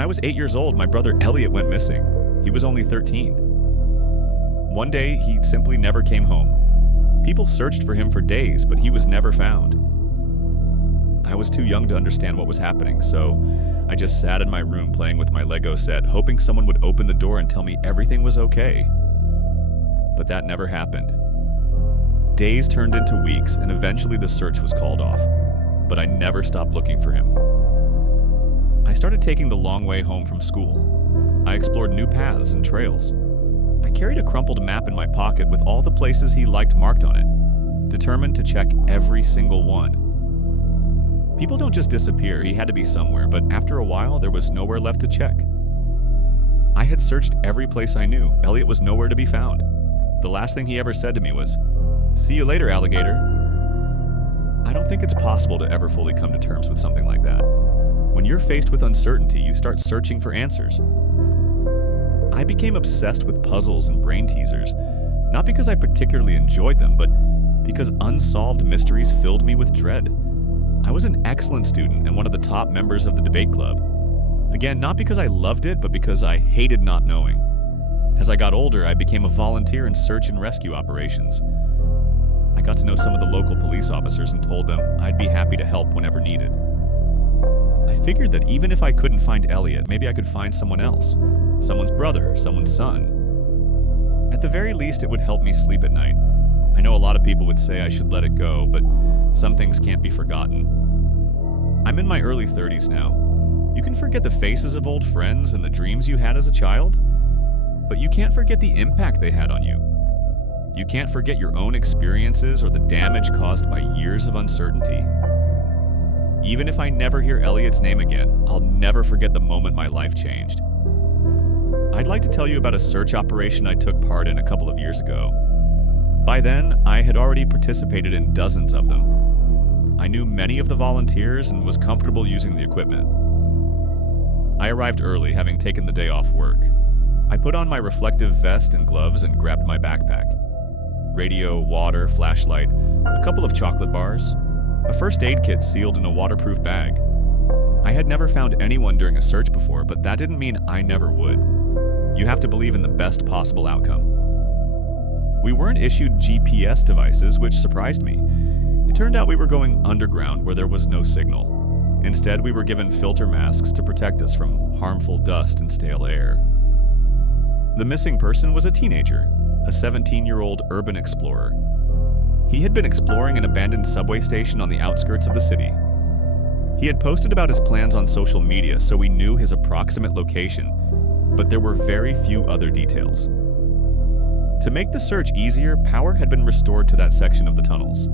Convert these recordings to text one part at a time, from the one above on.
When I was 8 years old, my brother Elliot went missing. He was only 13. One day, he simply never came home. People searched for him for days, but he was never found. I was too young to understand what was happening, so I just sat in my room playing with my Lego set, hoping someone would open the door and tell me everything was okay. But that never happened. Days turned into weeks, and eventually the search was called off, but I never stopped looking for him. I started taking the long way home from school. I explored new paths and trails. I carried a crumpled map in my pocket with all the places he liked marked on it, determined to check every single one. People don't just disappear, he had to be somewhere, but after a while, there was nowhere left to check. I had searched every place I knew. Elliot was nowhere to be found. The last thing he ever said to me was, "See you later, alligator." I don't think it's possible to ever fully come to terms with something like that. When you're faced with uncertainty, you start searching for answers. I became obsessed with puzzles and brain teasers, not because I particularly enjoyed them, but because unsolved mysteries filled me with dread. I was an excellent student and one of the top members of the debate club. Again, not because I loved it, but because I hated not knowing. As I got older, I became a volunteer in search and rescue operations. I got to know some of the local police officers and told them I'd be happy to help whenever needed. I figured that even if I couldn't find Elliot, maybe I could find someone else. Someone's brother, someone's son. At the very least, it would help me sleep at night. I know a lot of people would say I should let it go, but some things can't be forgotten. I'm in my early 30s now. You can forget the faces of old friends and the dreams you had as a child, but you can't forget the impact they had on you. You can't forget your own experiences or the damage caused by years of uncertainty. Even if I never hear Elliot's name again, I'll never forget the moment my life changed. I'd like to tell you about a search operation I took part in a couple of years ago. By then, I had already participated in dozens of them. I knew many of the volunteers and was comfortable using the equipment. I arrived early, having taken the day off work. I put on my reflective vest and gloves and grabbed my backpack. Radio, water, flashlight, a couple of chocolate bars, a first aid kit sealed in a waterproof bag. I had never found anyone during a search before, but that didn't mean I never would. You have to believe in the best possible outcome. We weren't issued GPS devices, which surprised me. It turned out we were going underground where there was no signal. Instead, we were given filter masks to protect us from harmful dust and stale air. The missing person was a teenager, a 17-year-old urban explorer. He had been exploring an abandoned subway station on the outskirts of the city. He had posted about his plans on social media, so we knew his approximate location, but there were very few other details. To make the search easier, power had been restored to that section of the tunnels.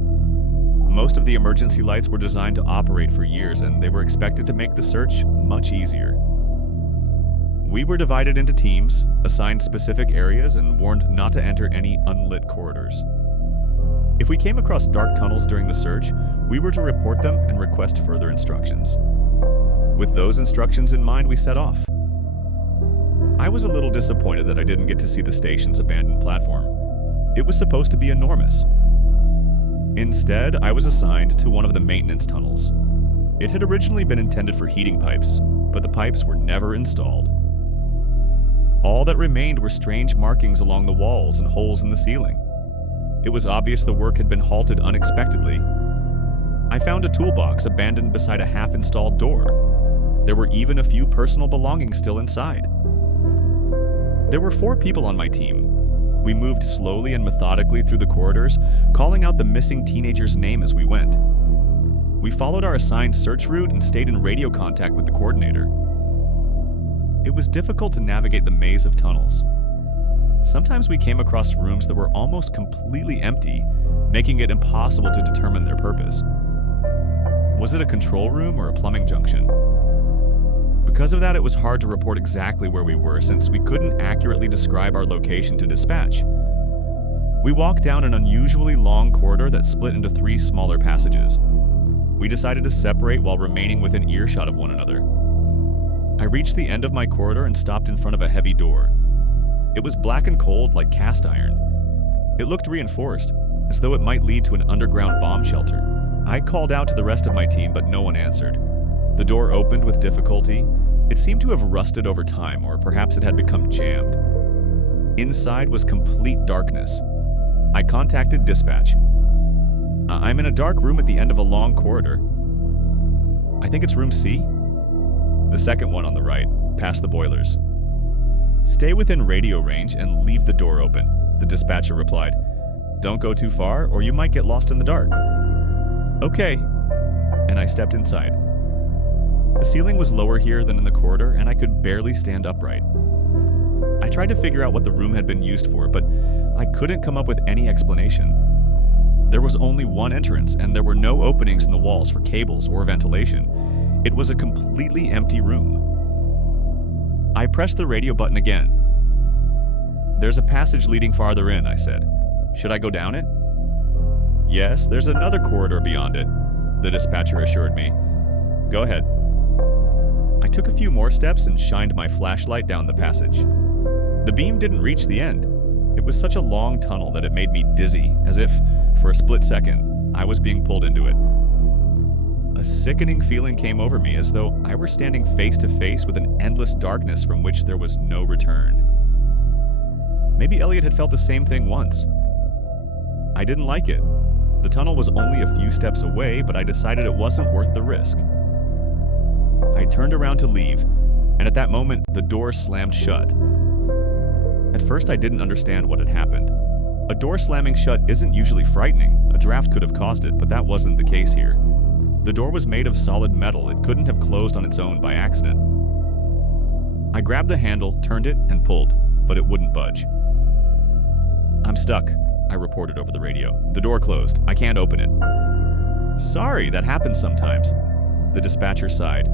Most of the emergency lights were designed to operate for years, and they were expected to make the search much easier. We were divided into teams, assigned specific areas, and warned not to enter any unlit corridors. If we came across dark tunnels during the search, we were to report them and request further instructions. With those instructions in mind, we set off. I was a little disappointed that I didn't get to see the station's abandoned platform. It was supposed to be enormous. Instead, I was assigned to one of the maintenance tunnels. It had originally been intended for heating pipes, but the pipes were never installed. All that remained were strange markings along the walls and holes in the ceiling. It was obvious the work had been halted unexpectedly. I found a toolbox abandoned beside a half-installed door. There were even a few personal belongings still inside. There were 4 people on my team. We moved slowly and methodically through the corridors, calling out the missing teenager's name as we went. We followed our assigned search route and stayed in radio contact with the coordinator. It was difficult to navigate the maze of tunnels. Sometimes we came across rooms that were almost completely empty, making it impossible to determine their purpose. Was it a control room or a plumbing junction? Because of that, it was hard to report exactly where we were since we couldn't accurately describe our location to dispatch. We walked down an unusually long corridor that split into 3 smaller passages. We decided to separate while remaining within earshot of one another. I reached the end of my corridor and stopped in front of a heavy door. It was black and cold like cast iron. It looked reinforced, as though it might lead to an underground bomb shelter. I called out to the rest of my team, but no one answered. The door opened with difficulty, It seemed to have rusted over time, or perhaps it had become jammed. Inside was complete darkness. I contacted dispatch. I'm in a dark room at the end of a long corridor. I think it's room C? The second one on the right, past the boilers. Stay within radio range and leave the door open, the dispatcher replied. Don't go too far, or you might get lost in the dark. Okay. And I stepped inside. The ceiling was lower here than in the corridor, and I could barely stand upright. I tried to figure out what the room had been used for, but I couldn't come up with any explanation. There was only one entrance, and there were no openings in the walls for cables or ventilation. It was a completely empty room. I pressed the radio button again. There's a passage leading farther in, I said. Should I go down it? Yes, there's another corridor beyond it, the dispatcher assured me. Go ahead. I took a few more steps and shined my flashlight down the passage. The beam didn't reach the end. It was such a long tunnel that it made me dizzy, as if, for a split second, I was being pulled into it. A sickening feeling came over me, as though I were standing face to face with an endless darkness from which there was no return. Maybe Elliot had felt the same thing once. I didn't like it. The tunnel was only a few steps away, but I decided it wasn't worth the risk. I turned around to leave, and at that moment, the door slammed shut. At first, I didn't understand what had happened. A door slamming shut isn't usually frightening. A draft could have caused it, but that wasn't the case here. The door was made of solid metal. It couldn't have closed on its own by accident. I grabbed the handle, turned it, and pulled, but it wouldn't budge. I'm stuck, I reported over the radio. The door closed. I can't open it. Sorry, that happens sometimes. The dispatcher sighed.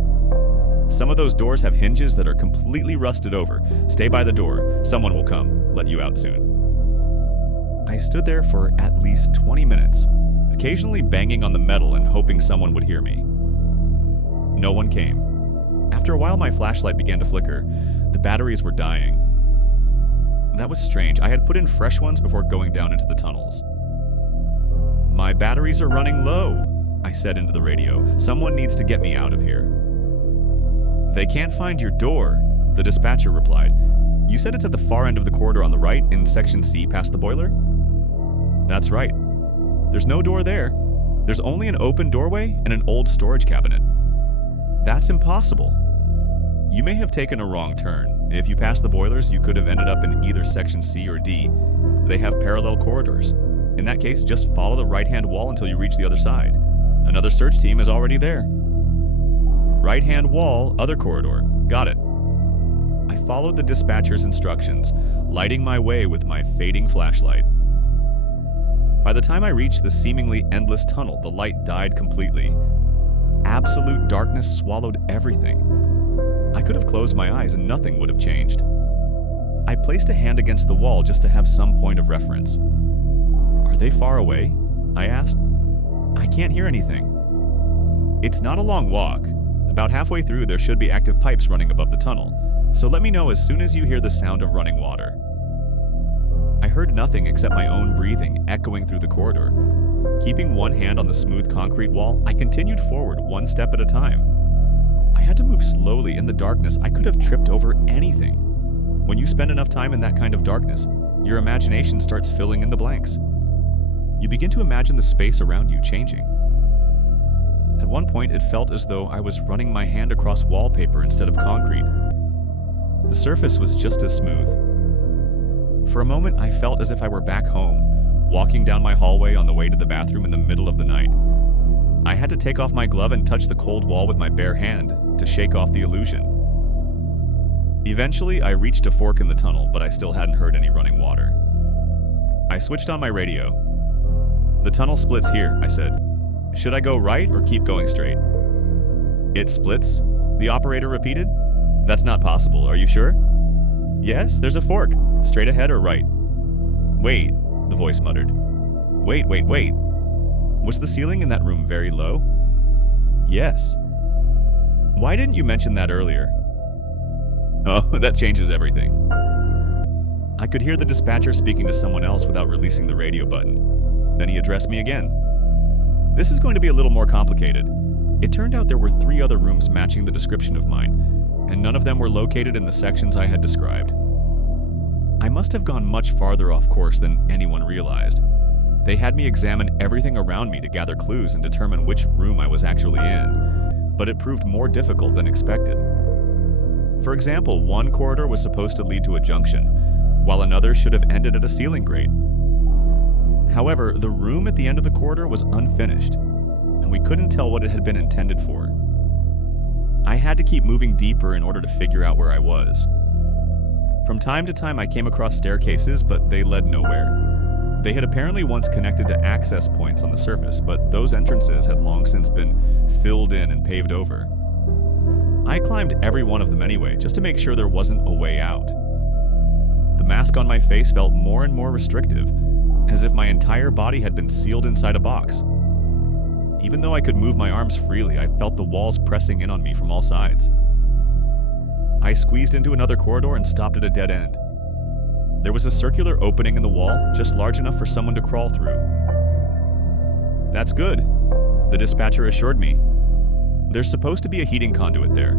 Some of those doors have hinges that are completely rusted over. Stay by the door. Someone will come. Let you out soon. I stood there for at least 20 minutes, occasionally banging on the metal and hoping someone would hear me. No one came. After a while, my flashlight began to flicker. The batteries were dying. That was strange. I had put in fresh ones before going down into the tunnels. My batteries are running low, I said into the radio. Someone needs to get me out of here. They can't find your door, the dispatcher replied. You said it's at the far end of the corridor on the right, in section C past the boiler? That's right. There's no door there. There's only an open doorway and an old storage cabinet. That's impossible. You may have taken a wrong turn. If you passed the boilers, you could have ended up in either section C or D. They have parallel corridors. In that case, just follow the right-hand wall until you reach the other side. Another search team is already there. Right-hand wall, other corridor. Got it. I followed the dispatcher's instructions, lighting my way with my fading flashlight. By the time I reached the seemingly endless tunnel, the light died completely. Absolute darkness swallowed everything. I could have closed my eyes and nothing would have changed. I placed a hand against the wall just to have some point of reference. Are they far away? I asked. I can't hear anything. It's not a long walk. About halfway through, there should be active pipes running above the tunnel, so let me know as soon as you hear the sound of running water. I heard nothing except my own breathing echoing through the corridor. Keeping one hand on the smooth concrete wall, I continued forward one step at a time. I had to move slowly in the darkness. I could have tripped over anything. When you spend enough time in that kind of darkness, your imagination starts filling in the blanks. You begin to imagine the space around you changing. At one point, it felt as though I was running my hand across wallpaper instead of concrete. The surface was just as smooth. For a moment, I felt as if I were back home, walking down my hallway on the way to the bathroom in the middle of the night. I had to take off my glove and touch the cold wall with my bare hand to shake off the illusion. Eventually, I reached a fork in the tunnel, but I still hadn't heard any running water. I switched on my radio. The tunnel splits here, I said. Should I go right or keep going straight? It splits, the operator repeated. That's not possible, are you sure? Yes, there's a fork. Straight ahead or right? Wait, the voice muttered. Wait. Was the ceiling in that room very low? Yes. Why didn't you mention that earlier? Oh, that changes everything. I could hear the dispatcher speaking to someone else without releasing the radio button. Then he addressed me again. This is going to be a little more complicated. It turned out there were 3 other rooms matching the description of mine, and none of them were located in the sections I had described. I must have gone much farther off course than anyone realized. They had me examine everything around me to gather clues and determine which room I was actually in, but it proved more difficult than expected. For example, one corridor was supposed to lead to a junction, while another should have ended at a ceiling grate. However, the room at the end of the corridor was unfinished, and we couldn't tell what it had been intended for. I had to keep moving deeper in order to figure out where I was. From time to time I came across staircases, but they led nowhere. They had apparently once connected to access points on the surface, but those entrances had long since been filled in and paved over. I climbed every one of them anyway, just to make sure there wasn't a way out. The mask on my face felt more and more restrictive, as if my entire body had been sealed inside a box. Even though I could move my arms freely, I felt the walls pressing in on me from all sides. I squeezed into another corridor and stopped at a dead end. There was a circular opening in the wall, just large enough for someone to crawl through. "That's good," the dispatcher assured me. "There's supposed to be a heating conduit there.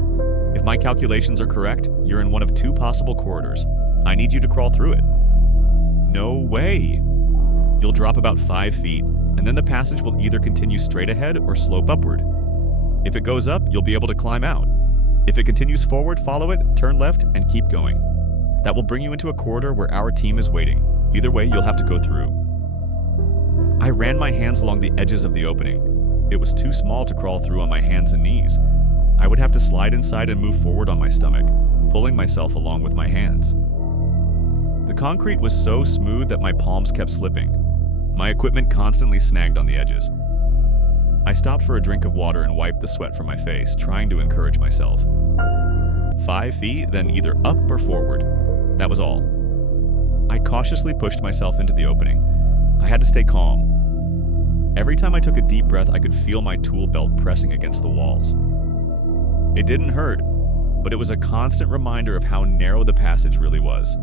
If my calculations are correct, you're in one of two possible corridors. I need you to crawl through it." "No way!" "You'll drop about 5 feet, and then the passage will either continue straight ahead or slope upward. If it goes up, you'll be able to climb out. If it continues forward, follow it, turn left, and keep going. That will bring you into a corridor where our team is waiting. Either way, you'll have to go through." I ran my hands along the edges of the opening. It was too small to crawl through on my hands and knees. I would have to slide inside and move forward on my stomach, pulling myself along with my hands. The concrete was so smooth that my palms kept slipping. My equipment constantly snagged on the edges. I stopped for a drink of water and wiped the sweat from my face, trying to encourage myself. 5 feet, then either up or forward. That was all. I cautiously pushed myself into the opening. I had to stay calm. Every time I took a deep breath, I could feel my tool belt pressing against the walls. It didn't hurt, but it was a constant reminder of how narrow the passage really was.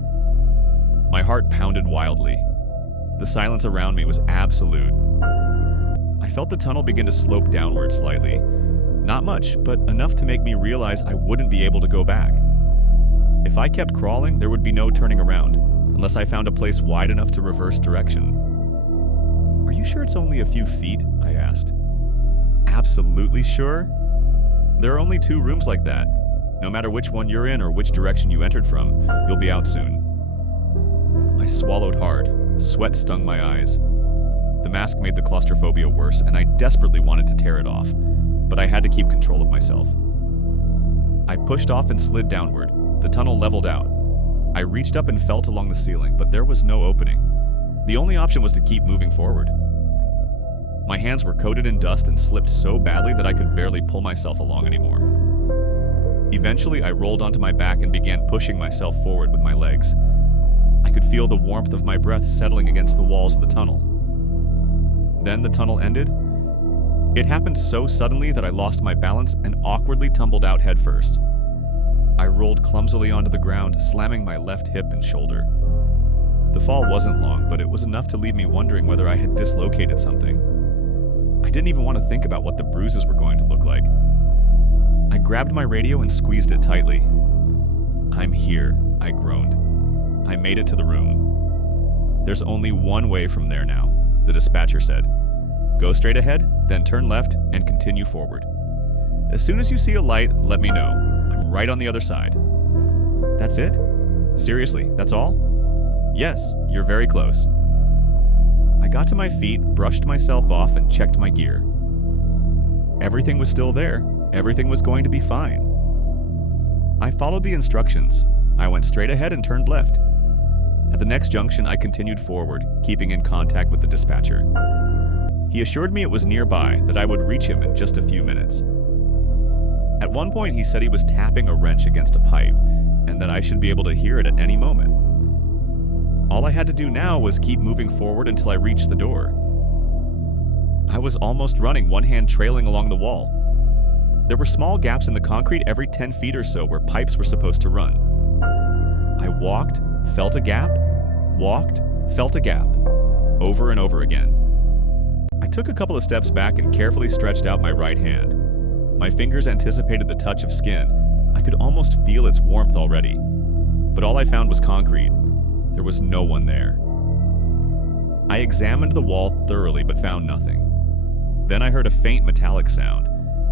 My heart pounded wildly. The silence around me was absolute. I felt the tunnel begin to slope downward slightly. Not much, but enough to make me realize I wouldn't be able to go back. If I kept crawling, there would be no turning around, unless I found a place wide enough to reverse direction. "Are you sure it's only a few feet?" I asked. "Absolutely sure. There are only 2 rooms like that. No matter which one you're in or which direction you entered from, you'll be out soon." I swallowed hard. Sweat stung my eyes. The mask made the claustrophobia worse, and I desperately wanted to tear it off, but I had to keep control of myself. I pushed off and slid downward. The tunnel leveled out. I reached up and felt along the ceiling, but there was no opening. The only option was to keep moving forward. My hands were coated in dust and slipped so badly that I could barely pull myself along anymore. Eventually, I rolled onto my back and began pushing myself forward with my legs. I could feel the warmth of my breath settling against the walls of the tunnel. Then the tunnel ended. It happened so suddenly that I lost my balance and awkwardly tumbled out headfirst. I rolled clumsily onto the ground, slamming my left hip and shoulder. The fall wasn't long, but it was enough to leave me wondering whether I had dislocated something. I didn't even want to think about what the bruises were going to look like. I grabbed my radio and squeezed it tightly. "I'm here," I groaned. I made it to the room. "There's only one way from there now," the dispatcher said. "Go straight ahead, then turn left and continue forward. As soon as you see a light, let me know. I'm right on the other side." "That's it? Seriously, that's all?" "Yes, you're very close." I got to my feet, brushed myself off, and checked my gear. Everything was still there. Everything was going to be fine. I followed the instructions. I went straight ahead and turned left. At the next junction, I continued forward, keeping in contact with the dispatcher. He assured me it was nearby, that I would reach him in just a few minutes. At one point, he said he was tapping a wrench against a pipe, and that I should be able to hear it at any moment. All I had to do now was keep moving forward until I reached the door. I was almost running, one hand trailing along the wall. There were small gaps in the concrete every 10 feet or so where pipes were supposed to run. I walked, felt a gap, walked, felt a gap, over and over again. I took a couple of steps back and carefully stretched out my right hand. My fingers anticipated the touch of skin, I could almost feel its warmth already, but all I found was concrete. There was no one there. I examined the wall thoroughly but found nothing. Then I heard a faint metallic sound.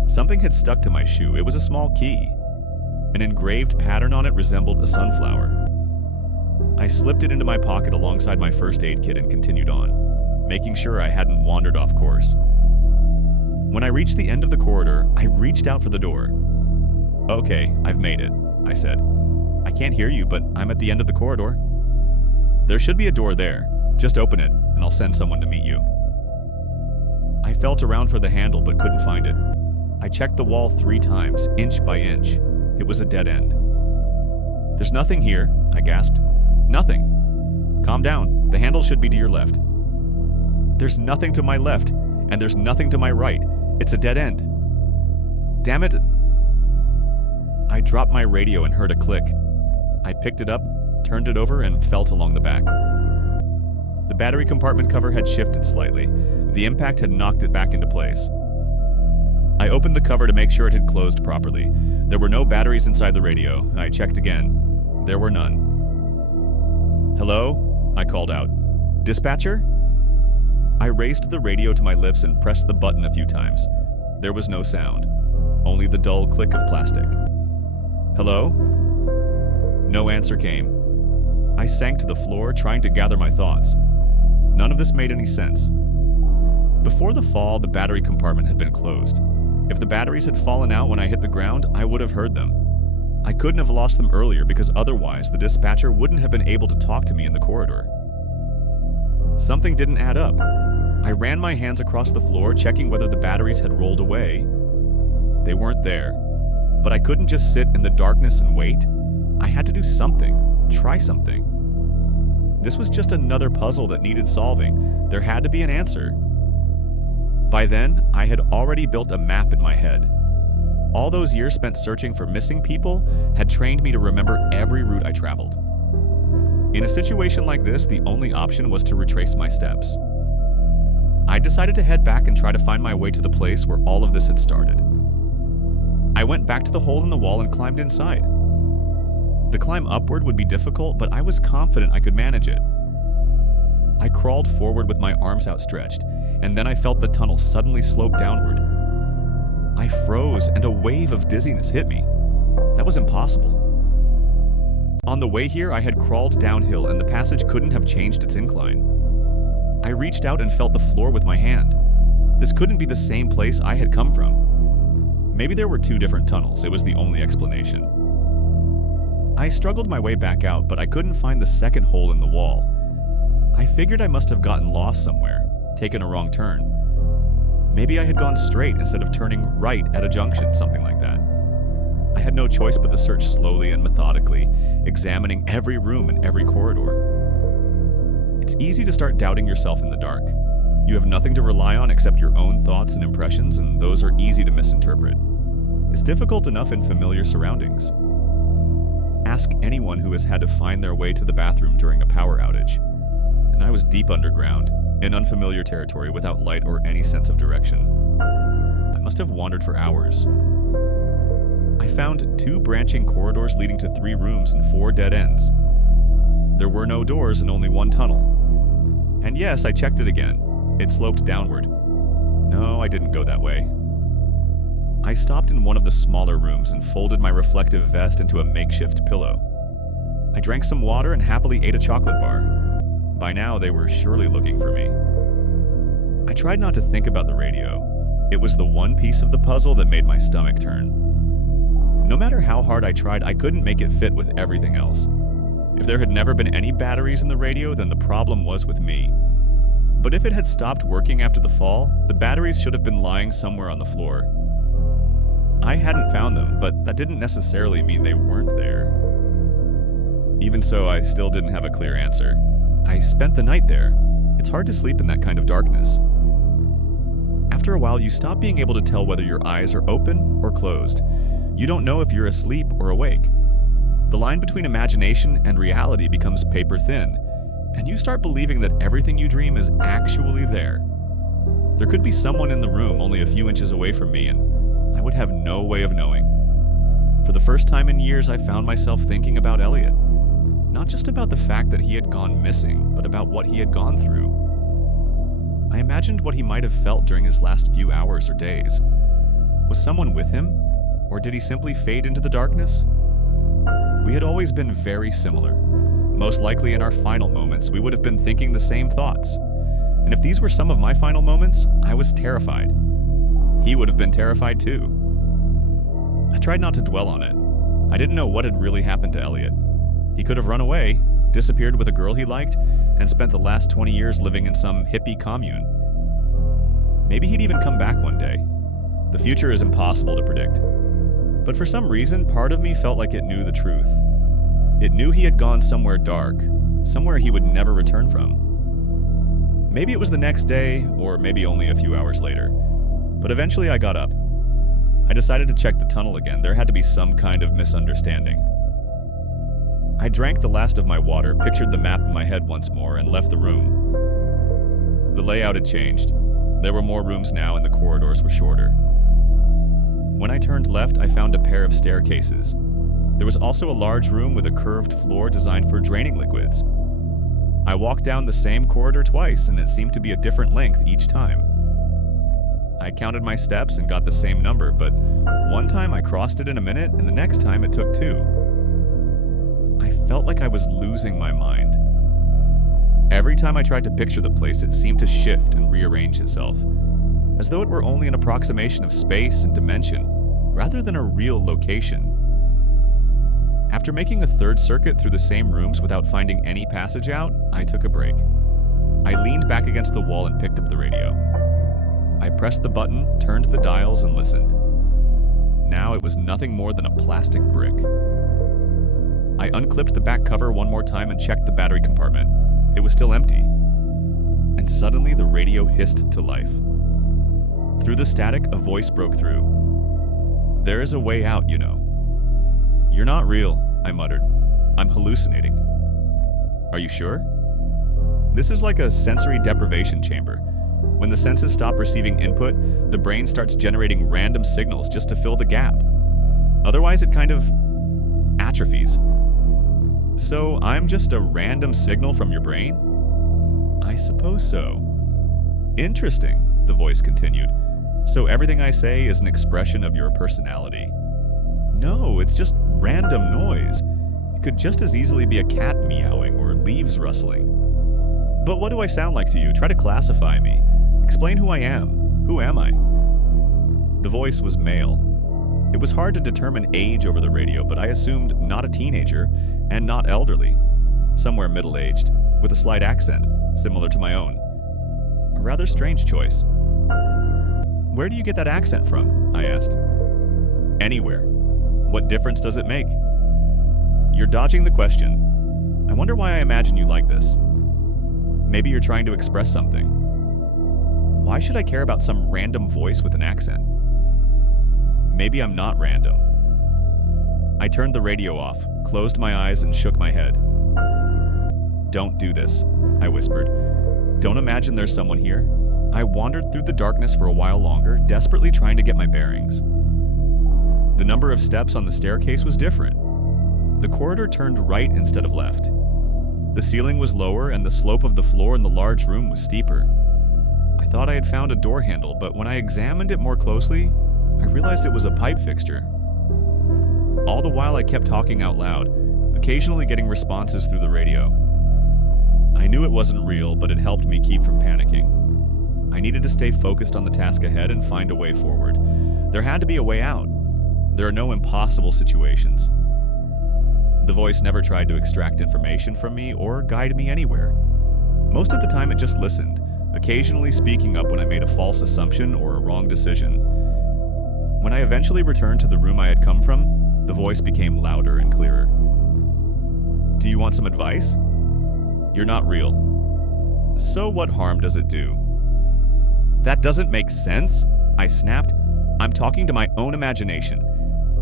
Something had stuck to my shoe. It was a small key. An engraved pattern on it resembled a sunflower. I slipped it into my pocket alongside my first aid kit and continued on, making sure I hadn't wandered off course. When I reached the end of the corridor, I reached out for the door. "Okay, I've made it," I said. "I can't hear you, but I'm at the end of the corridor. There should be a door there. Just open it, and I'll send someone to meet you." I felt around for the handle but couldn't find it. I checked the wall 3 times, inch by inch. It was a dead end. "There's nothing here," I gasped. "Nothing." "Calm down. The handle should be to your left." "There's nothing to my left, and there's nothing to my right. It's a dead end." "Damn it." I dropped my radio and heard a click. I picked it up, turned it over, and felt along the back. The battery compartment cover had shifted slightly. The impact had knocked it back into place. I opened the cover to make sure it had closed properly. There were no batteries inside the radio. I checked again. There were none. "Hello?" I called out. "Dispatcher?" I raised the radio to my lips and pressed the button a few times. There was no sound, only the dull click of plastic. "Hello?" No answer came. I sank to the floor, trying to gather my thoughts. None of this made any sense. Before the fall, the battery compartment had been closed. If the batteries had fallen out when I hit the ground, I would have heard them. I couldn't have lost them earlier because otherwise the dispatcher wouldn't have been able to talk to me in the corridor. Something didn't add up. I ran my hands across the floor, checking whether the batteries had rolled away. They weren't there. But I couldn't just sit in the darkness and wait. I had to do something, try something. This was just another puzzle that needed solving. There had to be an answer. By then, I had already built a map in my head. All those years spent searching for missing people had trained me to remember every route I traveled. In a situation like this, the only option was to retrace my steps. I decided to head back and try to find my way to the place where all of this had started. I went back to the hole in the wall and climbed inside. The climb upward would be difficult, but I was confident I could manage it. I crawled forward with my arms outstretched, and then I felt the tunnel suddenly slope downward. I froze, and a wave of dizziness hit me. That was impossible. On the way here, I had crawled downhill, and the passage couldn't have changed its incline. I reached out and felt the floor with my hand. This couldn't be the same place I had come from. Maybe there were 2 different tunnels. It was the only explanation. I struggled my way back out, but I couldn't find the second hole in the wall. I figured I must have gotten lost somewhere, taken a wrong turn. Maybe I had gone straight instead of turning right at a junction, something like that. I had no choice but to search slowly and methodically, examining every room and every corridor. It's easy to start doubting yourself in the dark. You have nothing to rely on except your own thoughts and impressions, and those are easy to misinterpret. It's difficult enough in familiar surroundings. Ask anyone who has had to find their way to the bathroom during a power outage. And I was deep underground, in unfamiliar territory without light or any sense of direction. I must have wandered for hours. I found 2 branching corridors leading to 3 rooms and 4 dead ends. There were no doors and only 1 tunnel. And yes, I checked it again. It sloped downward. No, I didn't go that way. I stopped in one of the smaller rooms and folded my reflective vest into a makeshift pillow. I drank some water and happily ate a chocolate bar. By now, they were surely looking for me. I tried not to think about the radio. It was the one piece of the puzzle that made my stomach turn. No matter how hard I tried, I couldn't make it fit with everything else. If there had never been any batteries in the radio, then the problem was with me. But if it had stopped working after the fall, the batteries should have been lying somewhere on the floor. I hadn't found them, but that didn't necessarily mean they weren't there. Even so, I still didn't have a clear answer. I spent the night there. It's hard to sleep in that kind of darkness. After a while, you stop being able to tell whether your eyes are open or closed. You don't know if you're asleep or awake. The line between imagination and reality becomes paper thin, and you start believing that everything you dream is actually there. There could be someone in the room only a few inches away from me, and I would have no way of knowing. For the first time in years, I found myself thinking about Elliot. Not just about the fact that he had gone missing, but about what he had gone through. I imagined what he might have felt during his last few hours or days. Was someone with him, or did he simply fade into the darkness? We had always been very similar. Most likely in our final moments, we would have been thinking the same thoughts. And if these were some of my final moments, I was terrified. He would have been terrified too. I tried not to dwell on it. I didn't know what had really happened to Elliot. He could have run away, disappeared with a girl he liked, and spent the last 20 years living in some hippie commune. Maybe he'd even come back one day. The future is impossible to predict. But for some reason, part of me felt like it knew the truth. It knew he had gone somewhere dark, somewhere he would never return from. Maybe it was the next day, or maybe only a few hours later. But eventually I got up. I decided to check the tunnel again. There had to be some kind of misunderstanding. I drank the last of my water, pictured the map in my head once more, and left the room. The layout had changed. There were more rooms now, and the corridors were shorter. When I turned left, I found a pair of staircases. There was also a large room with a curved floor designed for draining liquids. I walked down the same corridor twice, and it seemed to be a different length each time. I counted my steps and got the same number, but one time I crossed it in a minute, and the next time it took 2. I felt like I was losing my mind. Every time I tried to picture the place, it seemed to shift and rearrange itself, as though it were only an approximation of space and dimension, rather than a real location. After making a third circuit through the same rooms without finding any passage out, I took a break. I leaned back against the wall and picked up the radio. I pressed the button, turned the dials, and listened. Now it was nothing more than a plastic brick. I unclipped the back cover one more time and checked the battery compartment. It was still empty. And suddenly the radio hissed to life. Through the static, a voice broke through. "There is a way out, you know." "You're not real," I muttered. "I'm hallucinating." "Are you sure?" This is like a sensory deprivation chamber. When the senses stop receiving input, the brain starts generating random signals just to fill the gap. Otherwise, it kind of atrophies. "So I'm just a random signal from your brain?" "I suppose so." "Interesting," the voice continued. "So everything I say is an expression of your personality?" "No, it's just random noise. It could just as easily be a cat meowing or leaves rustling." "But what do I sound like to you? Try to classify me. Explain who I am. Who am I?" The voice was male. It was hard to determine age over the radio, but I assumed not a teenager and not elderly. Somewhere middle-aged, with a slight accent, similar to my own. A rather strange choice. "Where do you get that accent from?" I asked. "Anywhere. What difference does it make?" "You're dodging the question. I wonder why I imagine you like this. Maybe you're trying to express something. Why should I care about some random voice with an accent? Maybe I'm not random." I turned the radio off, closed my eyes, and shook my head. "Don't do this," I whispered. "Don't imagine there's someone here." I wandered through the darkness for a while longer, desperately trying to get my bearings. The number of steps on the staircase was different. The corridor turned right instead of left. The ceiling was lower, and the slope of the floor in the large room was steeper. I thought I had found a door handle, but when I examined it more closely, I realized it was a pipe fixture. All the while I kept talking out loud, occasionally getting responses through the radio. I knew it wasn't real, but it helped me keep from panicking. I needed to stay focused on the task ahead and find a way forward. There had to be a way out. There are no impossible situations. The voice never tried to extract information from me or guide me anywhere. Most of the time it just listened, occasionally speaking up when I made a false assumption or a wrong decision. When I eventually returned to the room I had come from, the voice became louder and clearer. "Do you want some advice?" "You're not real." "So what harm does it do?" "That doesn't make sense," I snapped. "I'm talking to my own imagination.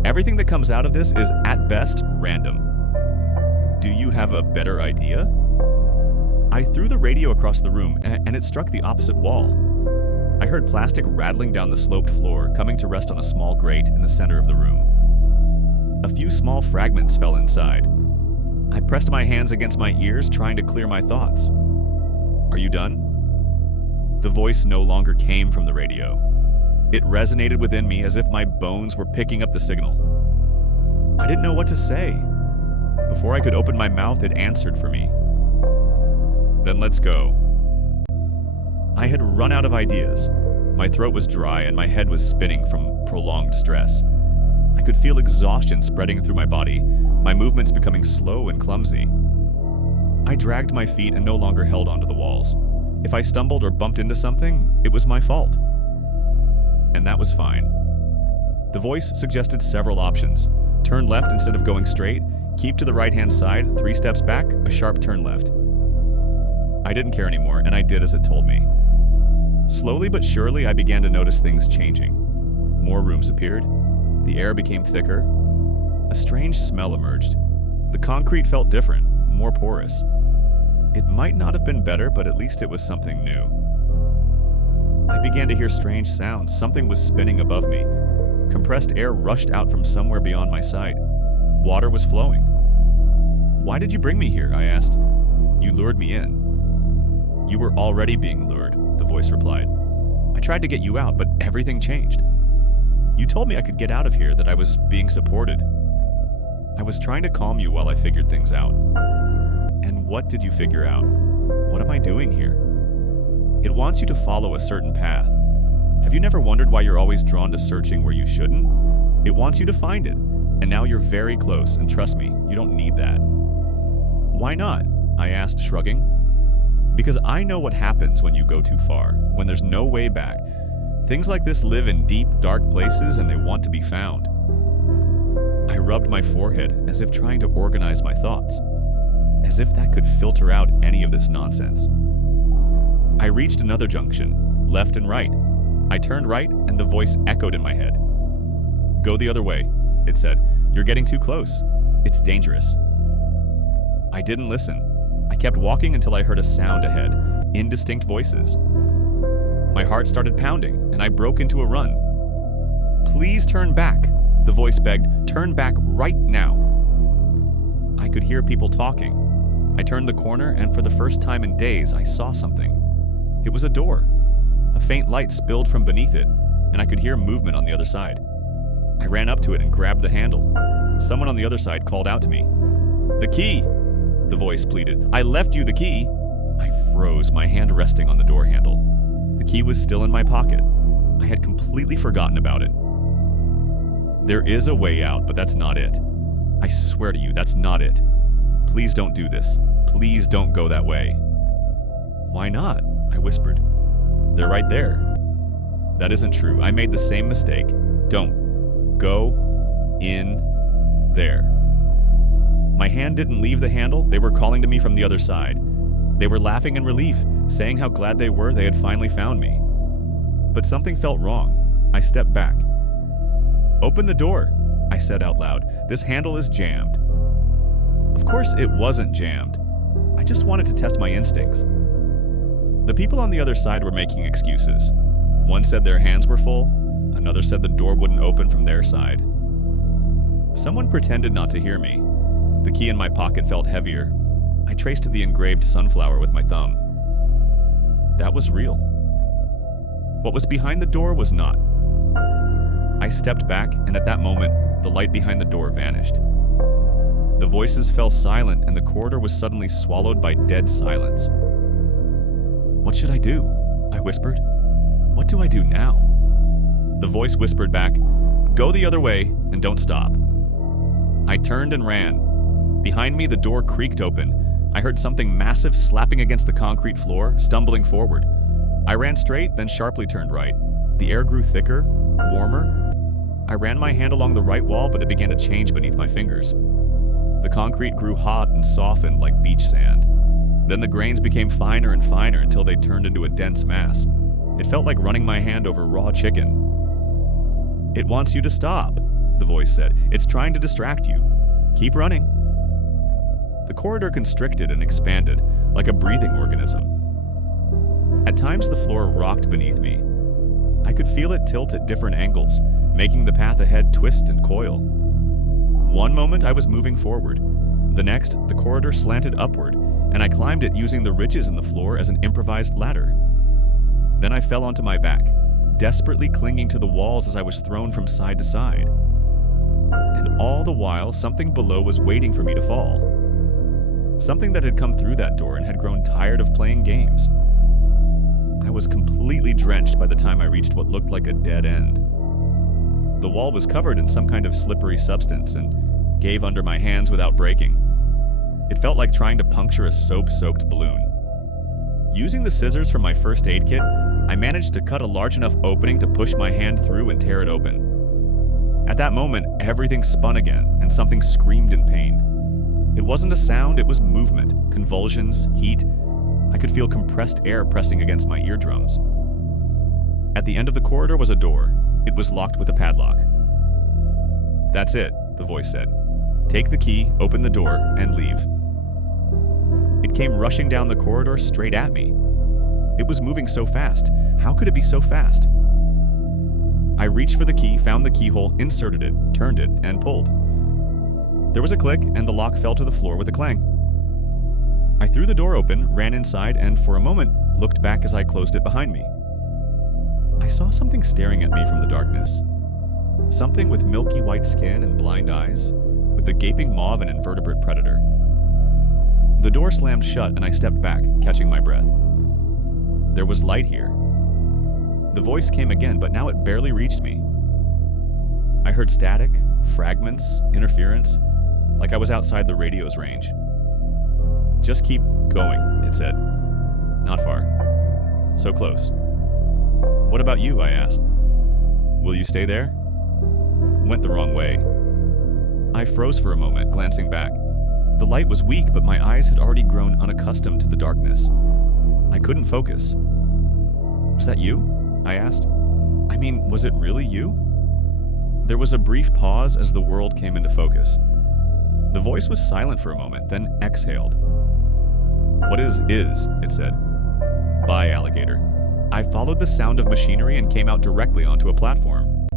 Everything that comes out of this is, at best, random." "Do you have a better idea?" I threw the radio across the room, and it struck the opposite wall. I heard plastic rattling down the sloped floor, coming to rest on a small grate in the center of the room. A few small fragments fell inside. I pressed my hands against my ears, trying to clear my thoughts. "Are you done?" The voice no longer came from the radio. It resonated within me as if my bones were picking up the signal. I didn't know what to say. Before I could open my mouth, it answered for me. "Then let's go." I had run out of ideas. My throat was dry and my head was spinning from prolonged stress. I could feel exhaustion spreading through my body, my movements becoming slow and clumsy. I dragged my feet and no longer held onto the walls. If I stumbled or bumped into something, it was my fault. And that was fine. The voice suggested several options. Turn left instead of going straight, keep to the right-hand side, 3 steps back, a sharp turn left. I didn't care anymore, and I did as it told me. Slowly but surely, I began to notice things changing. More rooms appeared. The air became thicker. A strange smell emerged. The concrete felt different, more porous. It might not have been better, but at least it was something new. I began to hear strange sounds. Something was spinning above me. Compressed air rushed out from somewhere beyond my sight. Water was flowing. "Why did you bring me here?" I asked. "You lured me in." "You were already being lured," the voice replied. "I tried to get you out, but everything changed. You told me I could get out of here, that I was being supported. I was trying to calm you while I figured things out." "And what did you figure out? What am I doing here?" "It wants you to follow a certain path. Have you never wondered why you're always drawn to searching where you shouldn't? It wants you to find it, and now you're very close, and trust me, you don't need that." "Why not?" I asked, shrugging. "Because I know what happens when you go too far, when there's no way back. Things like this live in deep, dark places, and they want to be found." I rubbed my forehead as if trying to organize my thoughts, as if that could filter out any of this nonsense. I reached another junction, left and right. I turned right, and the voice echoed in my head. "Go the other way," it said. "You're getting too close. It's dangerous." I didn't listen. I kept walking until I heard a sound ahead, indistinct voices. My heart started pounding, and I broke into a run. "Please turn back," the voice begged. "Turn back right now." I could hear people talking. I turned the corner, and for the first time in days, I saw something. It was a door. A faint light spilled from beneath it, and I could hear movement on the other side. I ran up to it and grabbed the handle. Someone on the other side called out to me. "The key!" the voice pleaded. "I left you the key." I froze, my hand resting on the door handle. The key was still in my pocket. I had completely forgotten about it. "There is a way out, but that's not it. I swear to you, that's not it. Please don't do this. Please don't go that way." "Why not?" I whispered. "They're right there." "That isn't true. I made the same mistake. Don't. Go in there." My hand didn't leave the handle. They were calling to me from the other side. They were laughing in relief, saying how glad they were they had finally found me. But something felt wrong. I stepped back. "Open the door," I said out loud. "This handle is jammed." Of course it wasn't jammed. I just wanted to test my instincts. The people on the other side were making excuses. One said their hands were full. Another said the door wouldn't open from their side. Someone pretended not to hear me. The key in my pocket felt heavier. I traced the engraved sunflower with my thumb. That was real. What was behind the door was not. I stepped back, and at that moment, the light behind the door vanished. The voices fell silent, and the corridor was suddenly swallowed by dead silence. "What should I do?" I whispered. "What do I do now?" The voice whispered back, "Go the other way, and don't stop." I turned and ran. Behind me, the door creaked open. I heard something massive slapping against the concrete floor, stumbling forward. I ran straight, then sharply turned right. The air grew thicker, warmer. I ran my hand along the right wall, but it began to change beneath my fingers. The concrete grew hot and softened like beach sand. Then the grains became finer and finer until they turned into a dense mass. It felt like running my hand over raw chicken. "It wants you to stop," the voice said. "It's trying to distract you. Keep running." The corridor constricted and expanded, like a breathing organism. At times, the floor rocked beneath me. I could feel it tilt at different angles, making the path ahead twist and coil. One moment I was moving forward. The next, the corridor slanted upward, and I climbed it using the ridges in the floor as an improvised ladder. Then I fell onto my back, desperately clinging to the walls as I was thrown from side to side. And all the while, something below was waiting for me to fall. Something that had come through that door and had grown tired of playing games. I was completely drenched by the time I reached what looked like a dead end. The wall was covered in some kind of slippery substance and gave under my hands without breaking. It felt like trying to puncture a soap-soaked balloon. Using the scissors from my first aid kit, I managed to cut a large enough opening to push my hand through and tear it open. At that moment, everything spun again, and something screamed in pain. It wasn't a sound, it was movement, convulsions, heat. I could feel compressed air pressing against my eardrums. At the end of the corridor was a door. It was locked with a padlock. "That's it," the voice said. "Take the key, open the door, and leave." It came rushing down the corridor straight at me. It was moving so fast. How could it be so fast? I reached for the key, found the keyhole, inserted it, turned it, and pulled. There was a click, and the lock fell to the floor with a clang. I threw the door open, ran inside, and for a moment looked back as I closed it behind me. I saw something staring at me from the darkness. Something with milky white skin and blind eyes, with the gaping maw of an invertebrate predator. The door slammed shut and I stepped back, catching my breath. There was light here. The voice came again, but now it barely reached me. I heard static, fragments, interference, like I was outside the radio's range. "Just keep going," it said. "Not far. So close." "What about you?" I asked. "Will you stay there?" Went the wrong way. I froze for a moment, glancing back. The light was weak, but my eyes had already grown unaccustomed to the darkness. I couldn't focus. "Was that you?" I asked. "I mean, was it really you?" There was a brief pause as the world came into focus. The voice was silent for a moment, then exhaled. "What is, it said. "Bye, alligator." I followed the sound of machinery and came out directly onto a platform.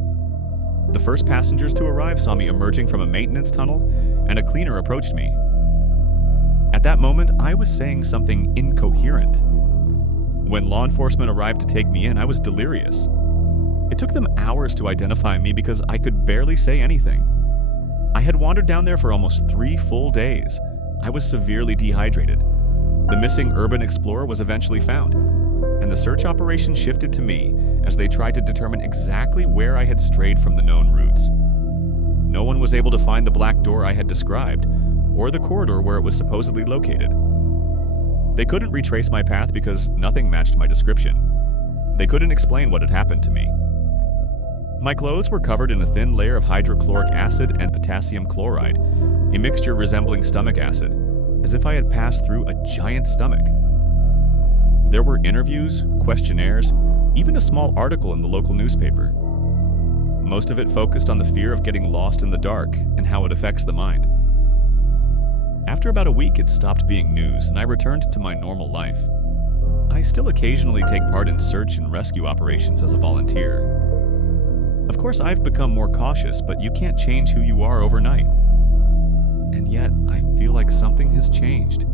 The first passengers to arrive saw me emerging from a maintenance tunnel, and a cleaner approached me. At that moment, I was saying something incoherent. When law enforcement arrived to take me in, I was delirious. It took them hours to identify me because I could barely say anything. I had wandered down there for almost 3 full days. I was severely dehydrated. The missing urban explorer was eventually found, and the search operation shifted to me as they tried to determine exactly where I had strayed from the known routes. No one was able to find the black door I had described, or the corridor where it was supposedly located. They couldn't retrace my path because nothing matched my description. They couldn't explain what had happened to me. My clothes were covered in a thin layer of hydrochloric acid and potassium chloride, a mixture resembling stomach acid, as if I had passed through a giant stomach. There were interviews, questionnaires, even a small article in the local newspaper. Most of it focused on the fear of getting lost in the dark and how it affects the mind. After about a week, it stopped being news, and I returned to my normal life. I still occasionally take part in search and rescue operations as a volunteer. Of course, I've become more cautious, but you can't change who you are overnight. And yet, I feel like something has changed.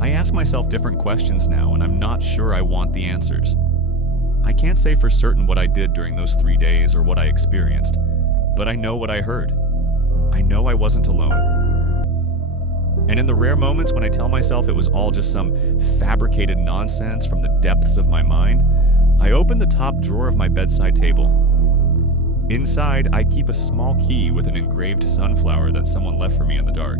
I ask myself different questions now, and I'm not sure I want the answers. I can't say for certain what I did during those 3 days or what I experienced, but I know what I heard. I know I wasn't alone. And in the rare moments when I tell myself it was all just some fabricated nonsense from the depths of my mind, I open the top drawer of my bedside table. Inside, I keep a small key with an engraved sunflower that someone left for me in the dark.